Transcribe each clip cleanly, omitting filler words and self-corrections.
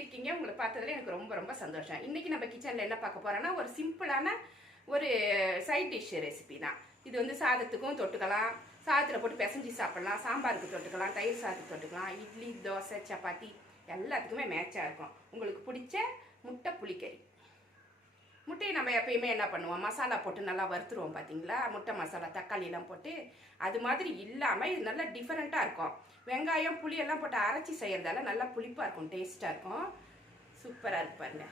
எப்படி இருக்கீங்க? உங்களை பார்த்ததுல எனக்கு ரொம்ப ரொம்ப சந்தோஷம். இன்னைக்கு நம்ம கிச்சனில் என்ன பார்க்க போறோம்னா ஒரு சிம்பிளான ஒரு சைட் டிஷ் ரெசிபி தான். இது வந்து சாதத்துக்கும் தொட்டுக்கலாம், சாதத்தில் போட்டு பிசைஞ்சு சாப்பிடலாம், சாம்பாருக்கு தொட்டுக்கலாம், தயிர் சாதத்துக்கு தொட்டுக்கலாம், இட்லி தோசை சப்பாத்தி எல்லாத்துக்குமே மேட்சாக இருக்கும். உங்களுக்கு பிடிச்ச முட்டை புளிக்கறி. முட்டையை நம்ம எப்பயுமே என்ன பண்ணுவோம், மசாலா போட்டு நல்லா வறுத்துருவோம் பார்த்தீங்களா, முட்டை மசாலா தக்காளியெல்லாம் போட்டு. அது மாதிரி இல்லாமல் இது நல்லா டிஃப்ரெண்ட்டாக இருக்கும். வெங்காயம் புளியெல்லாம் போட்டு அரைச்சி செய்கிறதால நல்லா புளிப்பாக இருக்கும், டேஸ்ட்டாக இருக்கும், சூப்பராக இருக்கு பாருங்க.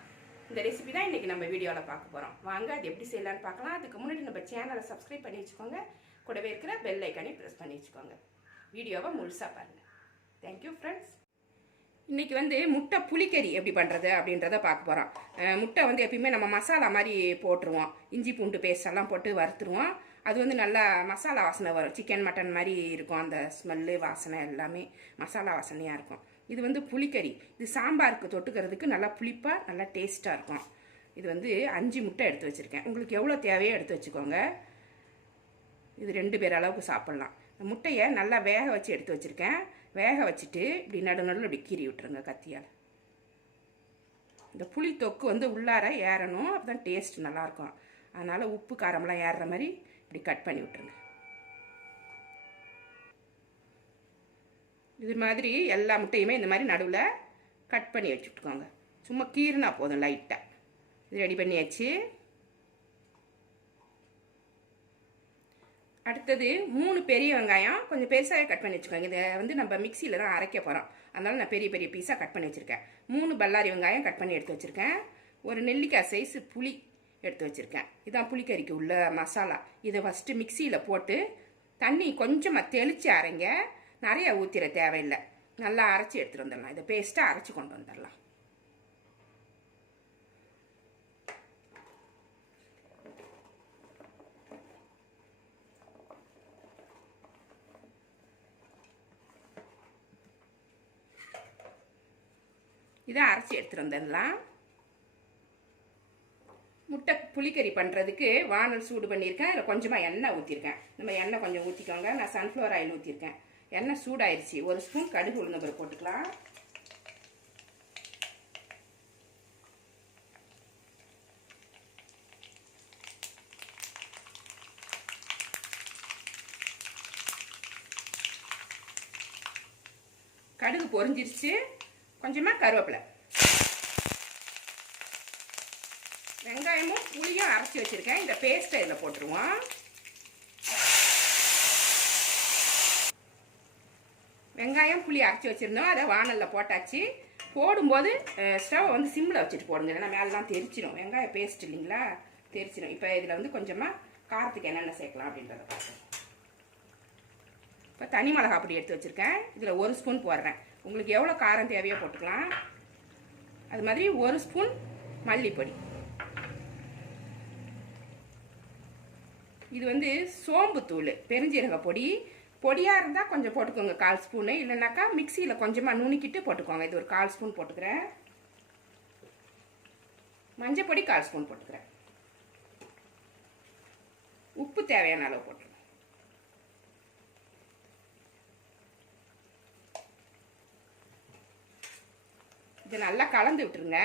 இந்த ரெசிபி தான் இன்றைக்கி நம்ம வீடியோவில் பார்க்க போகிறோம். வாங்க அது எப்படி செய்யலான்னு பார்க்கலாம். அதுக்கு முன்னாடி நம்ம சேனலை சப்ஸ்கிரைப் பண்ணி வச்சுக்கோங்க, கூடவே இருக்கிற பெல் ஐக்கானையும் ப்ரெஸ் பண்ணி வச்சுக்கோங்க. வீடியோவை முழுசாக பாருங்கள். Thank you friends. இன்றைக்கி வந்து முட்டை புளிக்கறி எப்படி பண்ணுறது அப்படின்றத பார்க்க போகிறோம். முட்டை வந்து எப்பயுமே நம்ம மசாலா மாதிரி போட்டுருவோம், இஞ்சி பூண்டு பேஸ்ட் எல்லாம் போட்டு வறுத்துருவோம். அது வந்து நல்லா மசாலா வாசனை வரும், சிக்கன் மட்டன் மாதிரி இருக்கும். அந்த ஸ்மெல்லு வாசனை எல்லாமே மசாலா வாசனையாக இருக்கும். இது வந்து புளிக்கறி. இது சாம்பாருக்கு தொட்டுக்கிறதுக்கு நல்லா புளிப்பாக நல்லா டேஸ்ட்டாக இருக்கும். இது வந்து 5 முட்டை எடுத்து வச்சுருக்கேன். உங்களுக்கு எவ்வளோ தேவையோ எடுத்து வச்சுக்கோங்க. இது 2 பேர் அளவுக்கு சாப்பிட்லாம். முட்டையை நல்லா வேக வச்சு எடுத்து வச்சுருக்கேன். வேக வச்சுட்டு இப்படி நடுநடுவில் இப்படி கீறி விட்டுருங்க கத்தியால். இந்த புளி தொக்கு வந்து உள்ளார ஏறணும், அப்போதான் டேஸ்ட் நல்லாயிருக்கும். அதனால் உப்பு காரமெல்லாம் ஏறுற மாதிரி இப்படி கட் பண்ணி விட்டுருங்க. இது மாதிரி எல்லா முட்டையுமே இந்த மாதிரி நடுவில் கட் பண்ணி வச்சுட்டுக்கோங்க. சும்மா கீறினா போதும் லைட்டாக. இது ரெடி பண்ணியாச்சு. அடுத்தது 3 பெரிய வெங்காயம் கொஞ்சம் பெருசாக கட் பண்ணி வச்சுக்கோங்க. இதை வந்து நம்ம மிக்சியில் தான் அரைக்க போகிறோம், அதனால் நான் பெரிய பெரிய பீஸாக கட் பண்ணி வச்சுருக்கேன். 3 பல்லாரி வெங்காயம் கட் பண்ணி எடுத்து வச்சுருக்கேன். ஒரு நெல்லிக்காய் சைஸ் புளி எடுத்து வச்சுருக்கேன். இதான் புளிக்கறிக்கு உள்ள மசாலா. இதை ஃபஸ்ட்டு மிக்சியில் போட்டு தண்ணி கொஞ்சமாக தெளித்து அரைங்க, நிறைய ஊற்றிட தேவையில்லை. நல்லா அரைச்சி எடுத்துகிட்டு வந்துடலாம். இதை பேஸ்ட்டாக அரைச்சி கொண்டு வந்துடலாம். இதை அரைச்சி எடுத்துகிட்டு வந்துடலாம். முட்டை புளிக்கறி பண்ணுறதுக்கு வானல் சூடு பண்ணியிருக்கேன். அதில் கொஞ்சமாக எண்ணெய் ஊற்றிருக்கேன். நம்ம எண்ணெய் கொஞ்சம் ஊற்றிக்கோங்க. நான் சன்ஃப்ளவர் ஆயில் ஊற்றிருக்கேன். எண்ணெய் சூடாயிருச்சு. 1 ஸ்பூன் கடுகு உளுந்தம்பருப்பு போட்டுக்கலாம். கடுகு பொரிஞ்சிருச்சு. கொஞ்சமாக கருவேப்பிலை, வெங்காயமும் புளியும் அரைச்சி வச்சுருக்கேன். இந்த பேஸ்ட்டை இதில் போட்டுருவோம். வெங்காயம் புளி அரைச்சி வச்சுருந்தோம், அதை வானலில் போட்டாச்சு. போடும்போது ஸ்டவ் வந்து சிம்மில் வச்சுட்டு போடுங்க, ஏன்னா மேலெலாம் தெரிச்சிடும். வெங்காயம் பேஸ்ட் இல்லைங்களா, தெரிச்சிடும். இப்போ இதில் வந்து கொஞ்சமாக காரத்துக்கு என்னென்ன சேர்க்கலாம் அப்படின்றத பார்க்கலாம். இப்போ தனி மிளகா பொடி எடுத்து வச்சுருக்கேன். இதில் 1 ஸ்பூன் போடுறேன். உங்களுக்கு எவ்வளோ காரம் தேவையோ போட்டுக்கலாம். அது மாதிரி 1 ஸ்பூன் மல்லிப்பொடி. இது வந்து சோம்புத்தூள், பெருஞ்சீரக பொடி. பொடியாக இருந்தால் கொஞ்சம் போட்டுக்கோங்க, 1/4 ஸ்பூனு. இல்லைனாக்கா மிக்சியில் கொஞ்சமாக நுணுக்கிட்டு போட்டுக்கோங்க. இது ஒரு 1/4 ஸ்பூன் போட்டுக்கிறேன். மஞ்சள் பொடி 1/4 ஸ்பூன் போட்டுக்கிறேன். உப்பு தேவையான அளவு போட்டுருங்க. இதை நல்லா கலந்து விட்டுருங்க.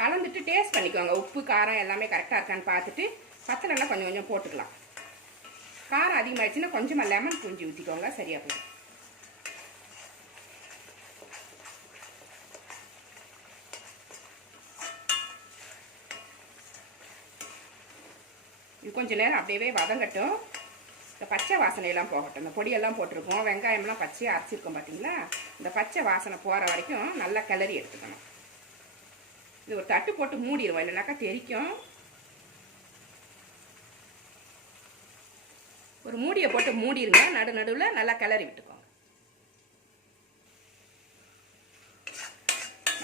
கலந்துட்டு டேஸ்ட் பண்ணிக்கோங்க, உப்பு காரம் எல்லாமே கரெக்டாக இருக்கான்னு பார்த்துட்டு. பத்தலைன்னா கொஞ்சம் கொஞ்சம் போட்டுக்கலாம். காரம் அதிகமாகிடுச்சுன்னா கொஞ்சமாக லெமன் புழிஞ்சு ஊற்றிக்கோங்க, சரியாக போயிடும். இது கொஞ்சம் நேரம் அப்படியே வதங்கட்டும். இந்த பச்சை வாசனையெல்லாம் போகட்டும். இந்த பொடியெல்லாம் போட்டிருக்கோம், வெங்காயம்லாம் பச்சையாக அரைச்சிருக்கோம் பார்த்தீங்களா. இந்த பச்சை வாசனை போகிற வரைக்கும் நல்லா கிளறி எடுத்துக்கணும். இது ஒரு தட்டு போட்டு மூடிடுவோம், இல்லைனாக்கா தெரிக்கும். ஒரு மூடியை போட்டு மூடிடுங்க. நடுவில் நல்லா கிளறி விட்டுக்கோங்க.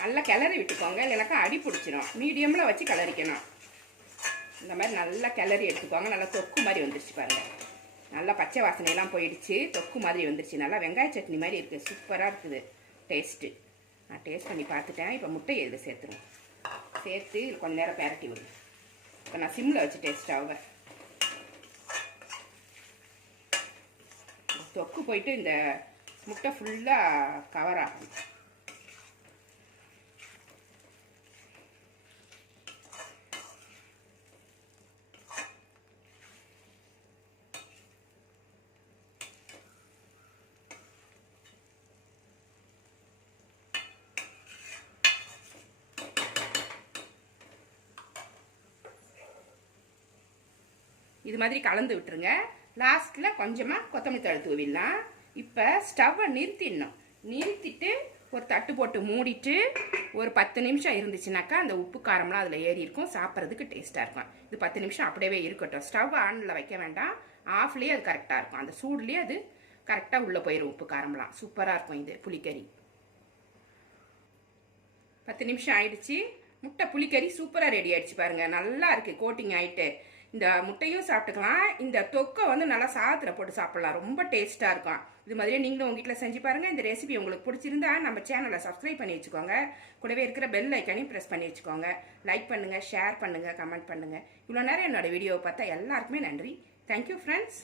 நல்லா கிளறி விட்டுக்கோங்க, இல்லைனாக்கா அடி பிடிச்சிடும். மீடியமில் வச்சு கிளறிக்கணும். இந்த மாதிரி நல்லா கிளறி எடுத்துக்கோங்க. நல்லா தொக்கு மாதிரி வந்துருச்சு பாருங்கள். நல்லா பச்சை வாசனையெல்லாம் போயிடுச்சு, தொக்கு மாதிரி வந்துருச்சு. நல்லா வெங்காய சட்னி மாதிரி இருக்குது, சூப்பராக இருக்குது டேஸ்ட்டு. நான் டேஸ்ட் பண்ணி பார்த்துட்டேன். இப்போ முட்டையை இதில் சேர்த்துருவோம். சேர்த்து கொஞ்சம் நேரம் பெரட்டி விடுங்க. இப்போ நான் சிம்மில் வச்சு டேஸ்ட் ஆகுவேன். தொக்கு போயிட்டு இந்த முட்டை ஃபுல்லாக கவர் ஆகும். இது மாதிரி கலந்து விட்டுருங்க. லாஸ்ட்டில் கொஞ்சமாக கொத்தமல்லி தழை தூவிடலாம். இப்போ ஸ்டவ்வை நிறுத்திட்டு ஒரு தட்டு போட்டு மூடிட்டு ஒரு 10 நிமிஷம் இருந்துச்சுனாக்கா அந்த உப்பு காரம்லாம் அதில் ஏறி இருக்கும், சாப்பிட்றதுக்கு டேஸ்ட்டாக இருக்கும். இது 10 நிமிஷம் அப்படியே இருக்கட்டும். ஸ்டவ் ஆனில் வைக்க வேண்டாம், ஆஃப்லேயே அது கரெக்டாக இருக்கும். அந்த சூட்லேயே அது கரெக்டாக உள்ளே போயிடும் உப்பு காரம்லாம். சூப்பராக இருக்கும் இது புளிக்கறி. 10 நிமிஷம் ஆயிடுச்சு. முட்டை புளிக்கறி சூப்பராக ரெடி ஆயிடுச்சு பாருங்கள். நல்லா இருக்குது, கோட்டிங் ஆகிட்டு. இந்த முட்டையும் சாப்பிட்டுக்கலாம், இந்த தொக்கை வந்து நல்லா சாதத்தில் போட்டு சாப்பிட்லாம், ரொம்ப டேஸ்ட்டாக இருக்கும். இது மாதிரியே நீங்களும் உங்கள் வீட்டில் செஞ்சு பாருங்கள். இந்த ரெசிபி உங்களுக்கு பிடிச்சிருந்தா நம்ம சேனலை சப்ஸ்கிரைப் பண்ணி வச்சுக்கோங்க. கூடவே இருக்கிற பெல் ஐக்கானையும் ப்ரெஸ் பண்ணி வச்சுக்கோங்க. லைக் பண்ணுங்கள், ஷேர் பண்ணுங்கள், கமெண்ட் பண்ணுங்கள். இவ்வளோ நேரம் என்னோட வீடியோவை பார்த்தா எல்லாருக்குமே நன்றி. Thank you friends.